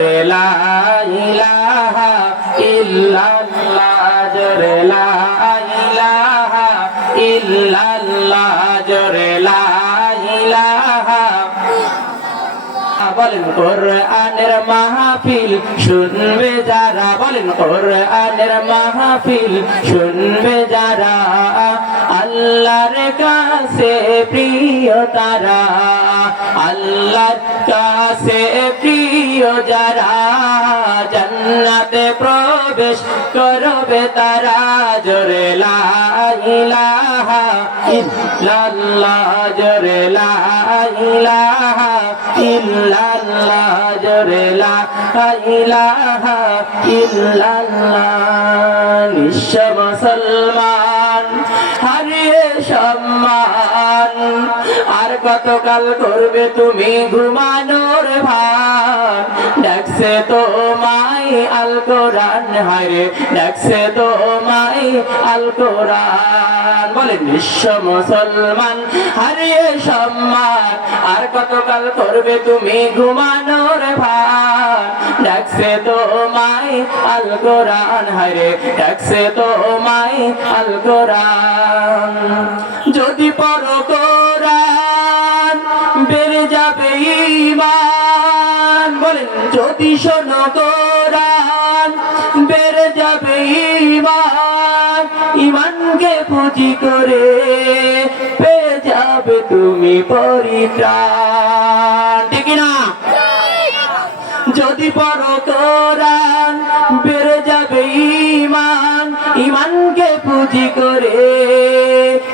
লা ইলাহা ইল্লাল্লাহ জোরে লা ইলাহা ইল্লাল্লাহ জোরে লা ইলাহা। বলেন কোরআনের মাহফিল শুনবে যারা, বলেন কোরআনের মাহফিল শুনবে যারা, আল্লাহর কাছে প্রিয় তারা, আল্লাহর কাছে প্রিয় যারা, জান্নাতে প্রবেশ করবে তারা। জোরে লা ইলাহা ইল্লাল্লাহ জোরে লা ইলাহা ইল্লাল্লাহ জোরে লা ইলাহা ইল্লাল্লাহ। নিঃস্ব মুসলমান হারিয়ে সম্মান, আর কতকাল করবে তুমি ঘুমানোর ভান। ডাকছে তোমায় আল কোরআন, হায়রে ডাকছে তোমায় আল কোরআন। বলে নিঃস্ব মুসলমান হারিয়ে সম্মান, আর কতকাল করবে তুমি ঘুমানোর ভান। ডাকছে তোমায় আল কোরআন, হায়রে ডাকছে তোমায় আল কোরআন। যদি পড়ো কোরআন বেড়ে যাবে ঈমান। বলেন যদি শোনো কোরআন বেড়ে যাবে ঈমান। ঈমানকে পুঁজি করে পেয়ে যাবে তুমি পরিত্রাণ। ঠিক না? যদি পড়ো কোরআন বেড়ে যাবে ঈমান। ঈমানকে পুঁজি করে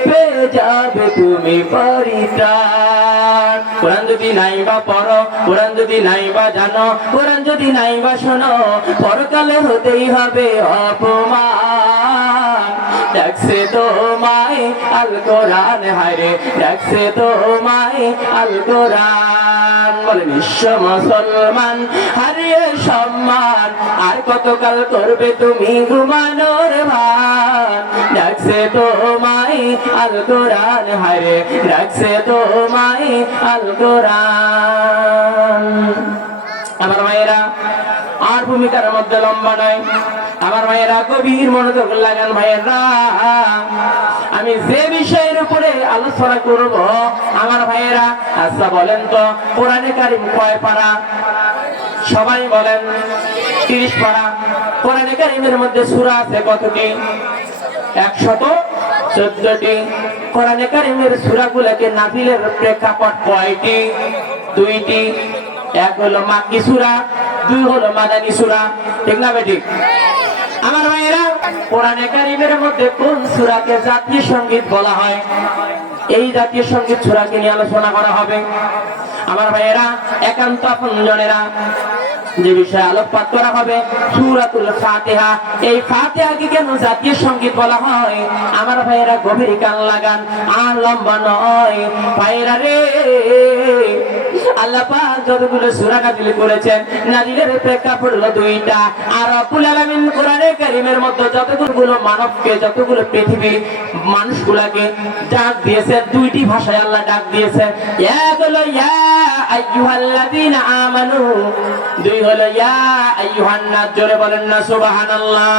পেয়ে যাবে তুমি পরিত্রাণ। কোরআন যদি নাই বা পড়ো, কোরআন যদি নাই বা জানো, কোরআন যদি নাই বা শোনো, পরকালে হতেই হবে অপমান। ডাকছে তোমায় আল কোরআন, হায়রে ডাকছে তোমায় আল কোরআন। বলে নিঃস্ব মুসলমান হারিয়ে সম্মান, আর কতকাল করবে তুমি ঘুমানোর ভান। ডাকছে তোমায় আল কোরআন, হায়রে ডাকছে তোমায় আল কোরআন। আমার মায়েরা আর ভূমিকার মধ্যে লম্বা নয়, আমার ভাইয়েরা গভীর মনোযোগ লাগান। ভাইয়েরা আমি যে বিষয়ের উপরে আলোচনা করব, আমার ভাইয়েরা আচ্ছা বলেন তো কোরআনে কারিম কয় পারা? সবাই বলেন 30 পারা। কোরআনে কারিমের মধ্যে সূরা আছে কতটি? 114টি। কোরআনে কারিমের সূরাগুলোকে নাজিলের প্রেক্ষাপট কয়টি? 2টি। এক হলো মাক্কি সূরা, 2 হলো মাদানী সূরা। ঠিক না বেঠিক? আমার ভাইয়েরা কোরআনে কারিমের মধ্যে কোন সূরাকে জাতীয় সঙ্গীত বলা হয়? এই জাতীয় সঙ্গীত সূরাকে নিয়ে আলোচনা করা হবে। আমার ভাইয়েরা একান্ত আপনজনেরা যে বিষয়ে আলোকপাত করা হবে সূরাতুল ফাতিহা। এই ফাতিহাকে কেন জাতীয় সঙ্গীত বলা হয়? আমার ভাইয়েরা গভীর কান লাগান, আর লম্বা নয়। ভাইয়েরা রে, আল্লাহ পাক যতগুলো সূরা নাযিল করেছেন, নাযিলের প্রেক্ষাপট হলো 2টা। আর রব্বুল আলামিন কোরআনে কারীমের মধ্যে যতগুলো মানবকে, যতগুলো পৃথিবীর মানুষগুলোকে ডাক দিয়েছেন, 2টি ভাষায় আল্লাহ ডাক দিয়েছেন। এক হলো ইয়া আইয়ুহাল্লাযীনা আমানু, 2 হলো ইয়া আইয়ুহান নাস। জোরে বলেন না সুবহানাল্লাহ।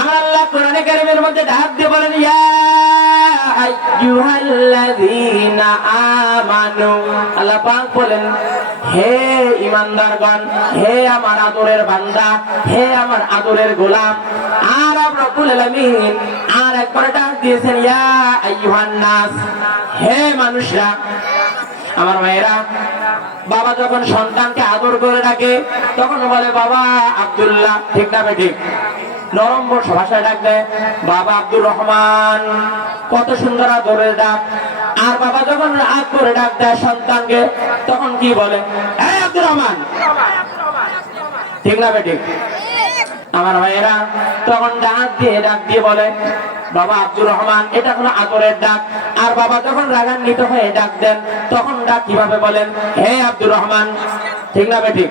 আমার আল্লাহ কোরআনে কারীমের মধ্যে ডাক দিয়ে বলেন ইয়া আইয়ুহাল্লাযীনা আমানু। আল্লাহ পাক বলেন হে ঈমানদারগণ, হে আমার আদরের বান্দা, হে আমার আদরের গোলাম। আর রব্বুল আলামিন আর একবার ডাক দিয়েছেন ইয়া আইয়ুহান নাস, হে মানুষরা। আমার ভাইয়েরা বাবা যখন সন্তানকে আদর করে ডাকে তখন বলে বাবা আব্দুল্লাহ। ঠিক না বেঠিক? নরম ভাষায় ডাক দেয় বাবা আব্দুর রহমান। কত সুন্দর আদরের ডাক। আর বাবা যখন রাগ করে ডাক দেয় সন্তানকে তখন কি বলে? এই আব্দুর রহমান। ঠিক না বেঠিক? আমার ভাইয়েরা তখন ডাক দিয়ে বলে বাবা আব্দুর রহমান। এটা হলো আদরের ডাক। আর বাবা যখন রাগান্বিত হয়ে ডাক দেন তখন ডাক কিভাবে বলেন? হে আব্দুর রহমান। ঠিক না বেঠিক?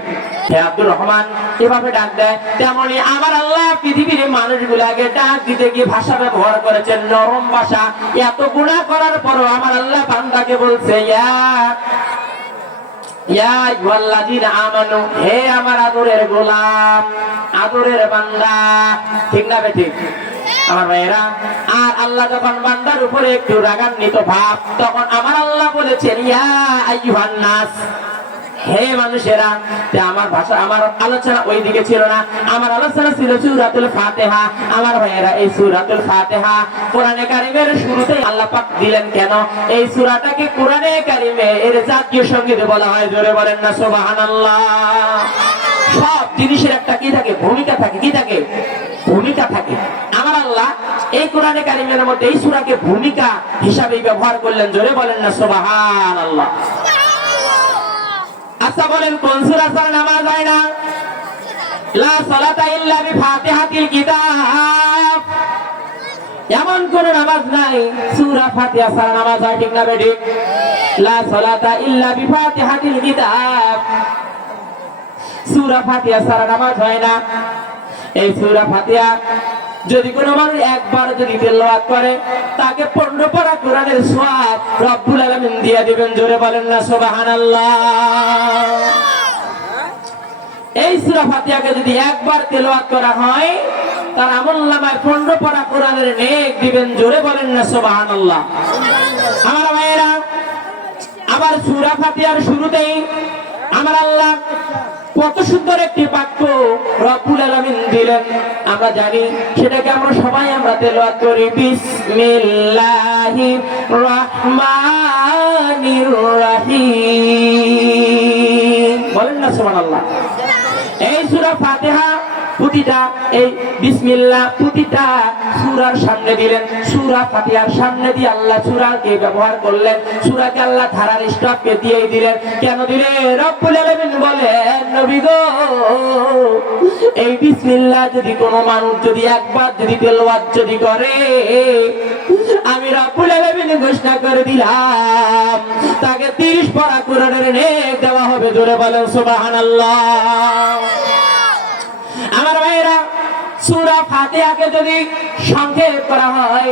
হে আব্দুর রহমান এভাবে ডাক দেয়। তেমনি আমার আল্লাহ পৃথিবীর মানুষগুলাকে ডাক দিতে গিয়ে ভাষা ব্যবহার করেছেন নরম ভাষা। এত গুনাহ করার পরও আমার আল্লাহ বান্দাকে বলছে ইয়া ইয়া আইয়ুহাল্লাযীনা আমানু, হে আমার আদরের গোলাম, আদরের বান্দা, ঠিক না বেঠিক আমার ভাইয়েরা? আর আল্লাহ যখন বান্দার উপরে একটু রাগান্বিত ভাব, তখন আমার আল্লাহ বলেছেন ইয়া আইয়ুহান নাস, হে মানুষেরা। আমার ভাষা, আমার আলোচনা ওই দিকে ছিল না, আমার আলোচনা ছিল সূরাতুল ফাতিহা। আমার ভাইয়েরা, এই সূরাতুল ফাতিহা কোরআনে কারিমের শুরুতেই আল্লাহ পাক দিলেন কেন? এই সূরাটাকে কোরআনে কারিমে এর জাতীয় সঙ্গীত বলা হয়। জোরে বলেন না সুবহানাল্লাহ। সব জিনিসের একটা কি থাকে? ভূমিকা থাকে। কি থাকে? ভূমিকা থাকে। আমার আল্লাহ এই কোরআনে কারিমের মধ্যে এই সূরাকে ভূমিকা হিসাবে ব্যবহার করলেন। জোরে বলেন না সুবহানাল্লাহ। আচ্ছা বলেন, কোন সূরা ছাড়া নামাজ হয় না? লা সালাতা ইল্লা বিফাতিহাতিল কিতাব। এমন কোন নামাজ নাই সূরা ফাতিহা ছাড়া নামাজ হয়, ঠিক না বেঠিক? লা সালাতা ইল্লা বিফাতিহাতিল কিতাব। সূরা ফাতিহা ছাড়া নামাজ হয় না। এই সূরা ফাতিহা যদি কোনো মানুষ একবার যদি তেলাওয়াত করে, তাকে 15 পারা কোরআনের সওয়াব রব্বুল আলামিন দিয়ে দিবেন। জোরে বলেন না সুবহানাল্লাহ। এই সূরা ফাতিহাকে যদি একবার তেলাওয়াত করা হয়, তার আমলনামায় 15 পারা কোরআনের নেক দিবেন। জোরে বলেন না সুবহানাল্লাহ। আমার ভাইয়েরা, আবার সূরা ফাতিহার শুরুতেই আমার আল্লাহ কত সুন্দর একটি বাক্য রব্বুল আলামিন দিলেন। আমরা জানি, সেটাকে আমরা সবাই তেলাওয়াত করি, বিসমিল্লাহির রহমানির রহিম। বলেন না সুবহানাল্লাহ। এই সূরা ফাতিহা প্রতিটা, এই বিসমিল্লাহ প্রতিটা সূরার সামনে দিলেন। সূরা ফাতিহার সামনে দিয়ে আল্লাহ সূরাকে ব্যবহার করলেন। সূরাকে আল্লাহ ধারার স্টপকে দিয়েই দিলেন। কেন দিলেন? রব্বুল আলামিন বলেন, নবী গো, এই বিসমিল্লাহ যদি কোনো মানুষ যদি একবার যদি তেলাওয়াত যদি করে, আমি রব্বুল আলামিন ঘোষণা করে দিলাম, তাকে 30 পারা কোরআনের নেক দেওয়া হবে। জোরে বলেন সুবহানাল্লাহ। আমার ভাইয়েরা, সূরা ফাতিহাকে যদি সংক্ষেপ করা হয়,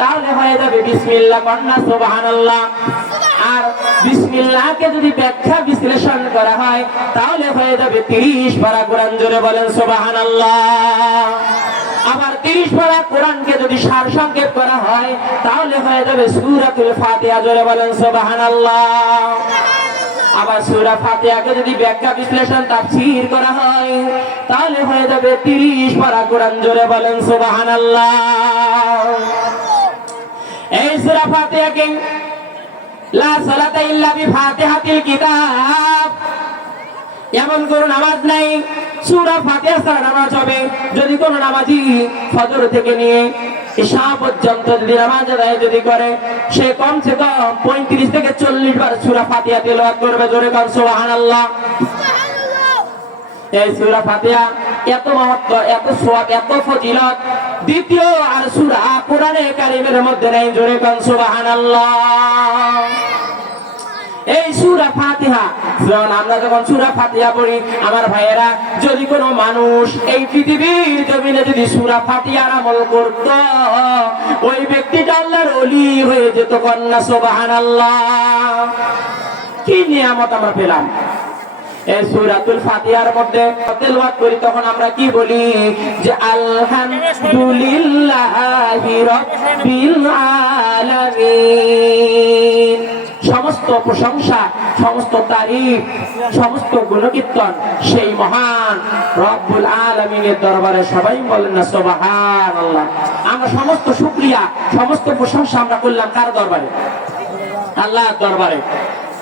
তাহলে হয়ে যাবে বিসমিল্লাহ কন্যা সুবহানাল্লাহ। আর বিসমিল্লাহকে যদি ব্যাখ্যা বিশ্লেষণ করা হয়, তাহলে হয়ে যাবে 30 পারা কোরআন। জোরে বলেন সুবহানাল্লাহ। আবার 30 পারা কোরআনকে যদি সার সংক্ষেপ করা হয়, তাহলে হয়ে যাবে সূরাতুল ফাতিহা। জোরে বলেন সুবহানাল্লাহ। আবার সূরা ফাতিহাকে যদি ব্যাখ্যা বিশ্লেষণ তাফসীর করা হয়, তাহলে হয়ে যাবে 30 পারা কোরআন। জোরে বলেন সুবহানাল্লাহ। এই সূরা ফাতিহাকে লা সালাতা ইল্লা বিফাতিহাতিল কিতাব, এমন কোন নামাজ নাই সূরা ফাতিহা ছাড়া নামাজ হবে। যদি কোন নামাজি ফজর থেকে নিয়ে ঈশা পর্যন্ত যদি নামাজ আদায় যদি করে, সে কমসে কম 35 থেকে 40 বার সূরা ফাতিহা তেলাওয়াত করবে। জোরে বলেন সুবহানাল্লাহ। এই সূরা ফাতিহা এত মহত্ব, এত সওয়াব, এত ফজিলত দ্বিতীয় আর সূরা কোরআনে কারীমের মধ্যে নাই। জোরে বলেন সুবহানাল্লাহ। এই সূরা ফাতিহা, আমরা যখন সূরা ফাতিহা পড়ি, আমার ভাইয়েরা, যদি কোনো মানুষ এই পৃথিবীর জমিনে যদি সূরা ফাতিহার আমল করত, ওই ব্যক্তিটা আল্লাহর ওলি হয়ে যেত। কন্যা সুবহানাল্লাহ। কি নিয়ামত আমরা পেলাম এই সূরাতুল ফাতিহার মধ্যে। তেলাওয়াত করি তখন আমরা কি বলি? যে আলহামদুলিল্লাহি রাব্বিল আলামিন। সমস্ত প্রশংসা, সমস্ত তারিফ, সমস্ত গুণকীর্তন সেই মহান রব্বুল আলামিনের দরবারে। সবাই বলেন না সুবহানাল্লাহ। আমরা সমস্ত শুকরিয়া, সমস্ত প্রশংসা আমরা করলাম কার দরবারে? আল্লাহর দরবারে।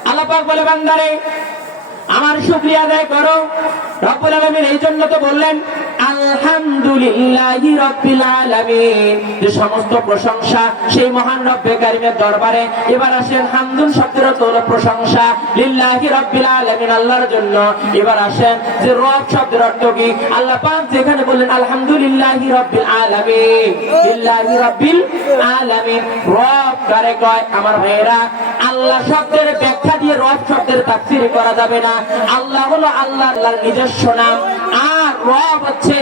আল্লাহ পাক বলে, বান্দারে আমার শুকরিয়া আদায় করো। রব্বুল আলামিন এই জন্য তো বললেন আলহামদুলিল্লাহি রাব্বিল আলামিন, যে সমস্ত প্রশংসা সেই মহান রব্বে কারীমের দরবারে। এবার আসেন হামদুন শব্দের অর্থ হলো প্রশংসা, লিল্লাহি রাব্বিল আলামিন আল্লাহর জন্য। এবার আসেন যে রব শব্দের অর্থ কি? আল্লাহ পাক যেখানে বললেন আলহামদুলিল্লাহি রাব্বিল আলামিন, লিল্লাহি রাব্বিল আলামিন, রব কারে কয়? আমার ভাইয়েরা, আল্লাহ শব্দের ব্যাখ্যা দিয়ে রব শব্দের তাফসীর করা যাবে না। আল্লাহ হলো আল্লাহর নিজস্ব নাম, আর রব হচ্ছে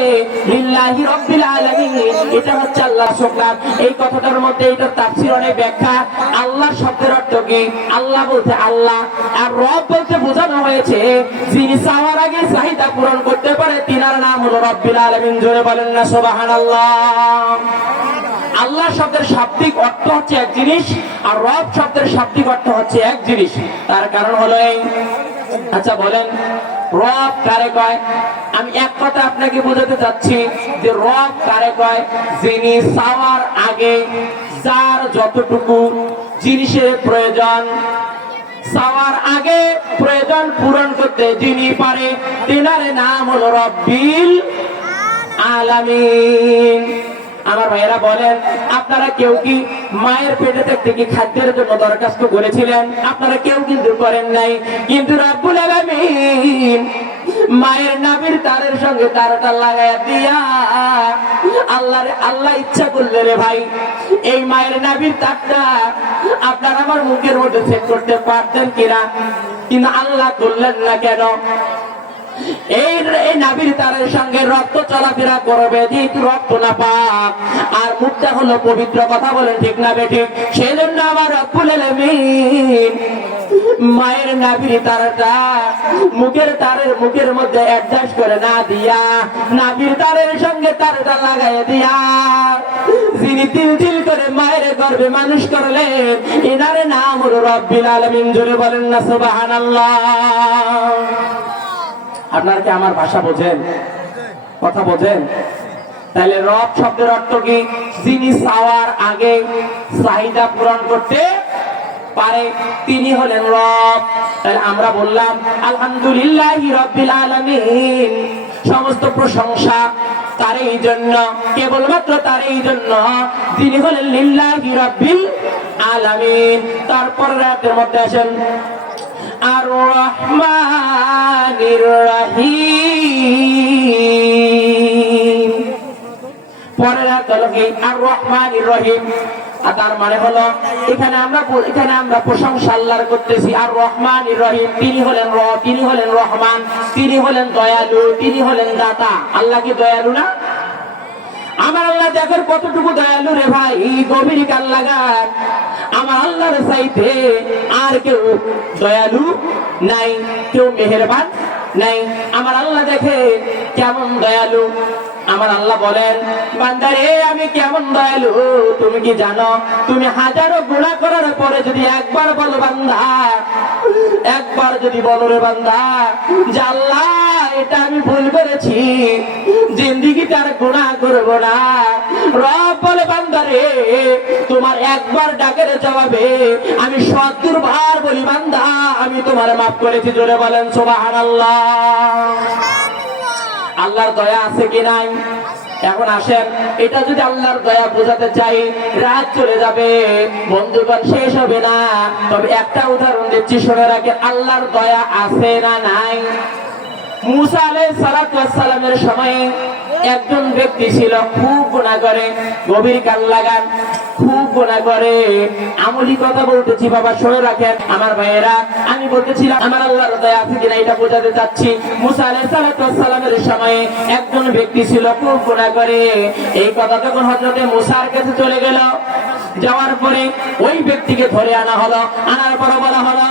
লিল্লাহি রাব্বিল আলামিন, এটা হচ্ছে আল্লাহর সুবহান। এই কথাটার মধ্যে এটা তাফসীর অনেক ব্যাখ্যা। আল্লাহ শব্দের অর্থ কি? আল্লাহ বলতে আল্লাহ, আর রব বলতে বোঝানো হয়েছে যিনি চাওয়ার আগে চাহিদা পূরণ করতে পারে তিনার নাম হলো রাব্বিল আলামিন। জোরে বলেন না সুবহানাল্লাহ। আল্লাহ শব্দের শাব্দিক অর্থ হচ্ছে এক জিনিস, আর রব শব্দের শাব্দিক অর্থ হচ্ছে এক জিনিস। তার কারণ হলো এই। আচ্ছা বলেন, রব কারে কয়? আমি এক কথা আপনাকে বোঝাতে চাচ্ছি যে রব কারে কয়? যিনি চাওয়ার আগে যার যতটুকু জিনিসের প্রয়োজন, চাওয়ার আগে প্রয়োজন পূরণ করতে যিনি পারে তেনার নাম হলো রব্বিল আলামিন। আমার ভাইয়েরা বলেন, আপনারা কেউ কি মায়ের পেটে থাকতে কি খাদ্যের জন্য দরখাস্ত করেছিলেন? আপনারা কেউ কিন্তু করেন নাই, কিন্তু রব্বুল আলামিন মায়ের নাভির তারের সঙ্গে তারটা লাগাইয়া দিয়া আল্লাহ ইচ্ছা করলে রে ভাই এই মায়ের নাভির তারটা আপনার আমার মুখের মধ্যে সেট করতে পারতেন কিনা, কিন্তু আল্লাহ করলেন না কেন? এই নাভির তারের সঙ্গে রক্ত চলাফেরা করবে, যেহেতু রক্ত না পাক আর মুখটা হলো পবিত্র, কথা বলেন ঠিক না বেঠিক? সেই জন্য আমার রব্বুল আলামিন মায়ের নাভির তারটা মুখের মধ্যে অ্যাডজাস্ট করে না দিয়া নাভির তারের সঙ্গে তারটা লাগাই দিয়া যিনি তিল করে মায়ের গর্ভে মানুষ করলেন এনার নাম হলো রব্বিল আলামিন। জোরে বলেন না সুবহানাল্লাহ। আপনারা কি আমার ভাষা বোঝেন? কথা বোঝেন? তাহলে রব শব্দের অর্থ কি? যিনি চাওয়ার আগে চাহিদা পূরণ করতে পারে তিনি হলেন রব। তাহলে আমরা বললাম আলহামদুলিল্লাহি রাব্বিল আলামিন, সমস্ত প্রশংসা তারই জন্য, কেবলমাত্র তারই জন্য যিনি হলেন লিল্লাহি রাব্বিল আলামিন। তারপর রাতের মধ্যে আসেন আর রহমানির রহিম, পরের রাত হলো কি আর রহমানির রহিম। আর তার মানে হলো এখানে আমরা প্রশংসা আল্লাহর করতেছি। আর রহমানির রহিম, তিনি হলেন রব, তিনি হলেন রহমান, তিনি হলেন দয়ালু, তিনি হলেন দাতা। আল্লাহ কি দয়ালু না? আমার আল্লাহ দেখেন কতটুকু দয়ালু রে ভাই, গভীর কাল লাগান। আমার আল্লাহর চাইতে আর কেউ দয়ালু নাই, কেউ মেহেরবান নাই। আমার আল্লাহ দেখে কেমন দয়ালু। আমার আল্লাহ বলেন, বান্দারে আমি কেমন দয়ালু তুমি কি জানো? তুমি হাজারো গুনাহ করার পরে যদি একবার বলো বান্দা, একবার যদি বলো রে বান্দা যে আল্লাহ এটা আমি ভুল করেছি, জিন্দেগিতে আর গুনাহ করব না, রব বলে বান্দারে তোমার একবার ডাকের জবাবে আমি ৭০ বার বলি বান্দা আমি তোমার মাফ করেছি। জোরে বলেন সুবহানাল্লাহ। আল্লাহর দয়া আছে কি নাই? এখন আসেন, এটা যদি আল্লাহর দয়া বোঝাতে চাই রাত চলে যাবে, বন্ধুগণ শেষ হবে না। তবে একটা উদাহরণ দিচ্ছি, শুনে রাখেন আল্লাহর দয়া আছে না নাই। মুসা আলাইহিস সালাতু ওয়াস সালামের সময় একজন ব্যক্তি ছিল, খুব গুনাহ করে, গভীর কান লাগান, খুব গুনাহ করে। আমলি কথা বলতেছি বাবা, শুনে রাখেন আমার ভাইয়েরা। আমি বলতেছিলাম আমার আল্লাহর দয়া আছে কিনা এটা বোঝাতে চাচ্ছি। মুসা আলাইহিস সালাতু ওয়াস সালামের সময় একজন ব্যক্তি ছিল, খুব গুনাহ করে। এই কথা যখন হযরত মুসার কাছে চলে গেল, যাওয়ার পরে ওই ব্যক্তিকে ধরে আনা হলো। আনার পরে বলা হলো,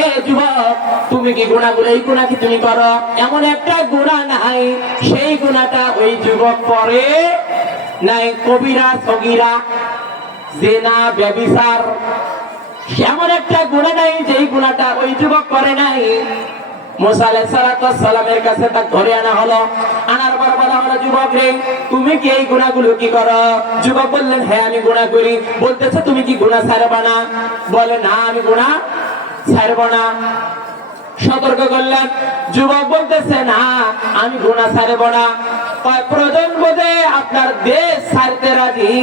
এ যুবক তুমি কি গুনাহগুলো, এই গুনাহ কি তুমি করো? এমন একটা গুনাহ নাই সেই গুনাহটা ওই যুবক করে নাই। কবিরা সগীরা, জিনা, ব্যভিচার, এমন একটা গুনাহ নাই যেই গুনাহটা ওই যুবক করে নাই। মুসা আলাইহিস সালামের কাছে তাকে ধরে আনা হলো। আনার পর বলা হলো, যুবক রে তুমি কি এই গুনাহগুলো কি করো? যুবক বললেন, হ্যাঁ আমি গুনাহ করি। বলতেছে তুমি কি গুনাহ ছাড়বা না? বলে না আমি গুনাহ ছাড়ব না। সতর্ক করলেন, যুবক বলতেছে না আমি গুনাহ ছাড়ব না। প্রয়োজন বোধে আপনার দেশ ছাড়তে রাজি,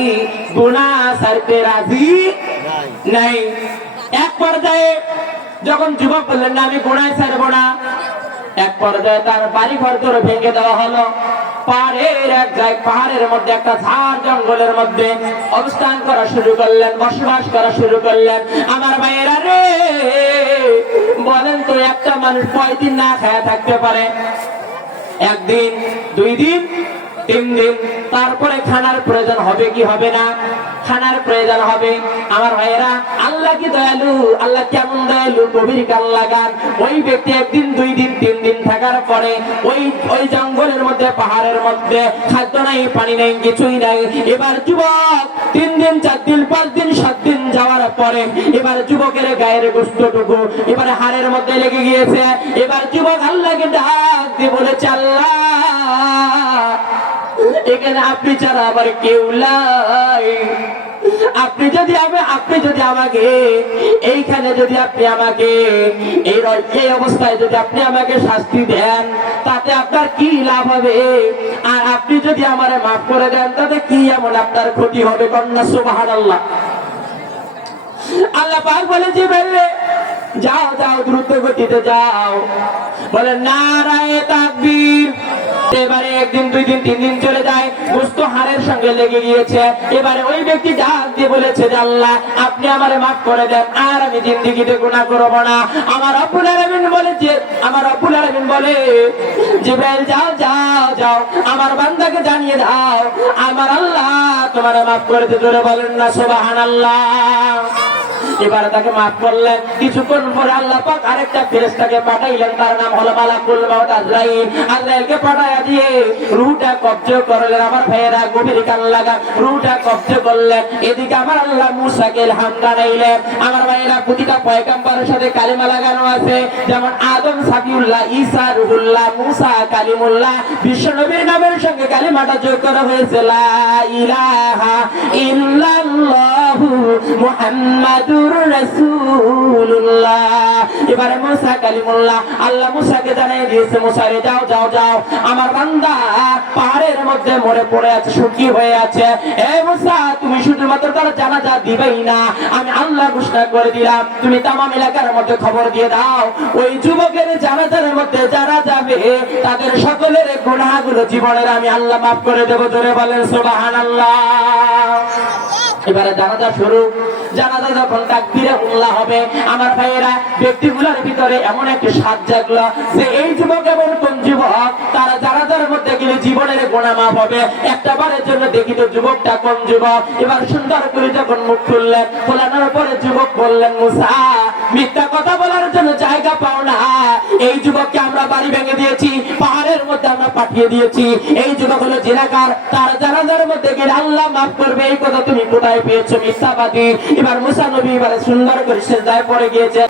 গুনাহ ছাড়তে রাজি নাই। এক পর্যায়ে যখন যুবক বললেন না আমি গুনাহ ছাড়ব না, এক পর্যায়ে তার বাড়ি ঘর ধরে ভেঙে দেওয়া হলো। পাহাড়ের মধ্যে একটা ঝাড় জঙ্গলের মধ্যে অবস্থান করা শুরু করলেন, বসবাস করা শুরু করলেন। আমার ভাইয়েরা রে বলেন তো একটা মানুষ কয়দিন না খায়া থাকতে পারে? একদিন, 2 দিন, 3 দিন, তারপরে খানার প্রয়োজন হবে কি হবে না? খানার প্রয়োজন হবে। আমার ভাইয়েরা, আল্লাহ কি দয়ালু? আল্লাহ কেমন দয়ালু, গভীর কাল লাগান। ওই ব্যক্তি 1 দিন, 2 দিন, 3 দিন থাকার পরে ওই জঙ্গলের মধ্যে, পাহাড়ের মধ্যে খাদ্য নাই, পানি নাই, কিছুই নাই। এবার যুবক 3 দিন, 4 দিন, 5 দিন, 7 দিন যাওয়ার পরে এবার যুবকের গায়ের গোশতটুকু এবার হাড়ের মধ্যে লেগে গিয়েছে। এবার যুবক আল্লাহকে ডাক দিয়ে বলেছে, আল্লাহ, এখানে আপনি ছাড়া আমার কেউ নাই। আপনি যদি আমাকে এইখানে যদি আপনি আমাকে এই অবস্থায় যদি আপনি আমাকে শাস্তি দেন, তাতে আপনার কি লাভ হবে? আর আপনি যদি আমারে মাফ করে দেন, তাতে কি এমন আপনার ক্ষতি হবে? কন্যা সুবহানাল্লাহ। আল্লাহ পাক বলে, জিবরাইল যাও যাও, দ্রুত গতিতে যাও। বলে নারায়ে তাকবীর। এবারে 1 দিন, 2 দিন, 3 দিন চলে যায়, গোশত হাড়ের সঙ্গে লেগে গিয়েছে। এবারে ওই ব্যক্তি ডাক দিয়ে বলেছে যে, আল্লাহ, আপনি আমারে মাফ করে দেন, আর আমি জিন্দেগিতে গুনাহ করব না। আমার রব্বুল আলামিন বলে, জিবরাইল যাও যাও যাও, আমার বান্দাকে জানিয়ে দাও, আমার আল্লাহ তোমারে মাফ করে দিতে। জোরে বলেন না সুবহানাল্লাহ। এবারে তাকে মাফ করলেন। কিছুক্ষণ পরে আল্লাহ পাক আরেকটা ফেরেশতাকে পাঠাইলেন, তার নাম হলো মালাকুল মউত আজরাইল। আজরাইলকে পাঠায়া দিয়ে রূহটা কবজা করলেন। আমার ভাইয়েরা, গভীর কান লাগা, রূহটা কবজা করলেন। এদিকে আমার আল্লাহ মূসাকে ইলহাম জানাইলেন। আমার ভাইয়েরা, প্রতিটা পয়গম্বরের সাথে কালিমা লাগানো আছে। যেমন আদম সাফিউল্লাহ, ঈসা রুহুল্লাহ, মূসা কালিমুল্লাহ। বিশ্ব নবীর নামের সঙ্গে কালিমাটা যোগ করা হয়েছে, লা ইলাহা ইল্লাল্লাহু মুহাম্মাদুর রাসূলুল্লাহ। এবারে মূসা কালিমুল্লাহ, আল্লাহ মূসাকে জানিয়ে দিয়েছে, মূসা রে যাও যাও যাও, আমার বান্দা পাহাড়ের মধ্যে মরে পড়ে আছে, শুকিয়ে হয়ে আছে। এ মূসা, তুমি শুধুমাত্র তার জানাজা দিবেই না, আমি আল্লাহ ঘোষণা করে দিলাম, তুমি তামাম এলাকার মধ্যে খবর দিয়ে দাও, ওই যুবকের জানাজার মধ্যে যারা যাবে তাদের সকলের গুনাহগুলো জীবনের আমি আল্লাহ মাফ করে দেব। জোরে বলেন সুবহানাল্লাহ। এবারে জানাজা শুরু। জানাজা যখন তাকবীরে উল্লাহ হবে, আমার ভাইয়েরা, ব্যক্তিগুলোর ভিতরে এমন একটা স্বাদ জাগলো যে এই যুবক এবং কোন যুবক, তারা জানাজার মধ্যে গেলে জীবনের গুনাহ মাফ হবে। একটা বারের জন্য দেখি তো যুবকটা কোন যুবক। এবার সুন্দর করে যখন মুখ খুললেন, খোলানোর পরে যুবক বললেন, মূসা, মিথ্যা কথা বলার জন্য জায়গা পাও না। এই যুবককে আমরা বাড়ি ভেঙে দিয়েছি, পাহাড়ের মধ্যে আমরা পাঠিয়ে দিয়েছি। এই যুবক হলো জিনাকার, তার জানাজার মধ্যে গেলে আল্লাহ মাফ করবে, এই কথা তুমি কোথায় পেয়েছো? মিথ্যাবাদী। এবার মূসা নবী এবারে সুন্দর করে সিজদায় পড়ে গিয়েছেন,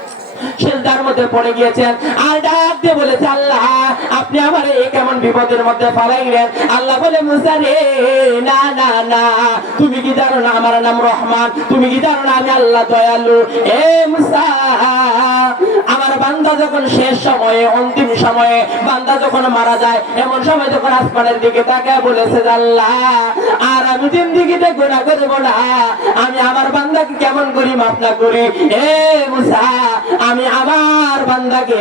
সিজদার মধ্যে পড়ে গিয়েছেন, আর ডাক দিয়ে বলেছে, আল্লাহ, আপনি আমার এই কেমন বিপদের মধ্যে ফেলাইলেন? আল্লাহ বলে, মূসা রে, না না না, তুমি কি জানো না আমার নাম রহমান? তুমি কি জানো না আমি আল্লাহ দয়ালু? এ মূসা, আমার বান্দা যখন শেষ সময়ে, অন্তিম সময়ে, বান্দা যখন মারা যায়, এমন সময় যখন আসমানের দিকে তাকায় বলেছে, আল্লাহ, আর আমি জিন্দেগিতে গুনাহ করব না, আমি আমার বান্দাকে কেমন করি মাফ না করি? এ মূসা, আমি আমার বান্দাকে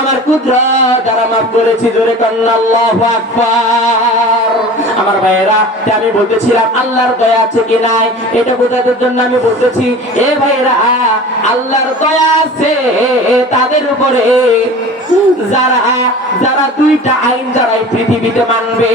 আমার কুদরত দ্বারা মাফ করেছি। জোরে কন্না আল্লাহু আকবার। আমার ভাইয়েরা, আমি বলতেছিলাম আল্লাহর দয়া আছে কি নাই, এটা বোঝানোর জন্য আমি বলতেছি, এ ভাইয়েরা, আল্লাহর দয়া আছে তাদের উপরে যারা 2টা আইন যারা এই পৃথিবীতে মানবে।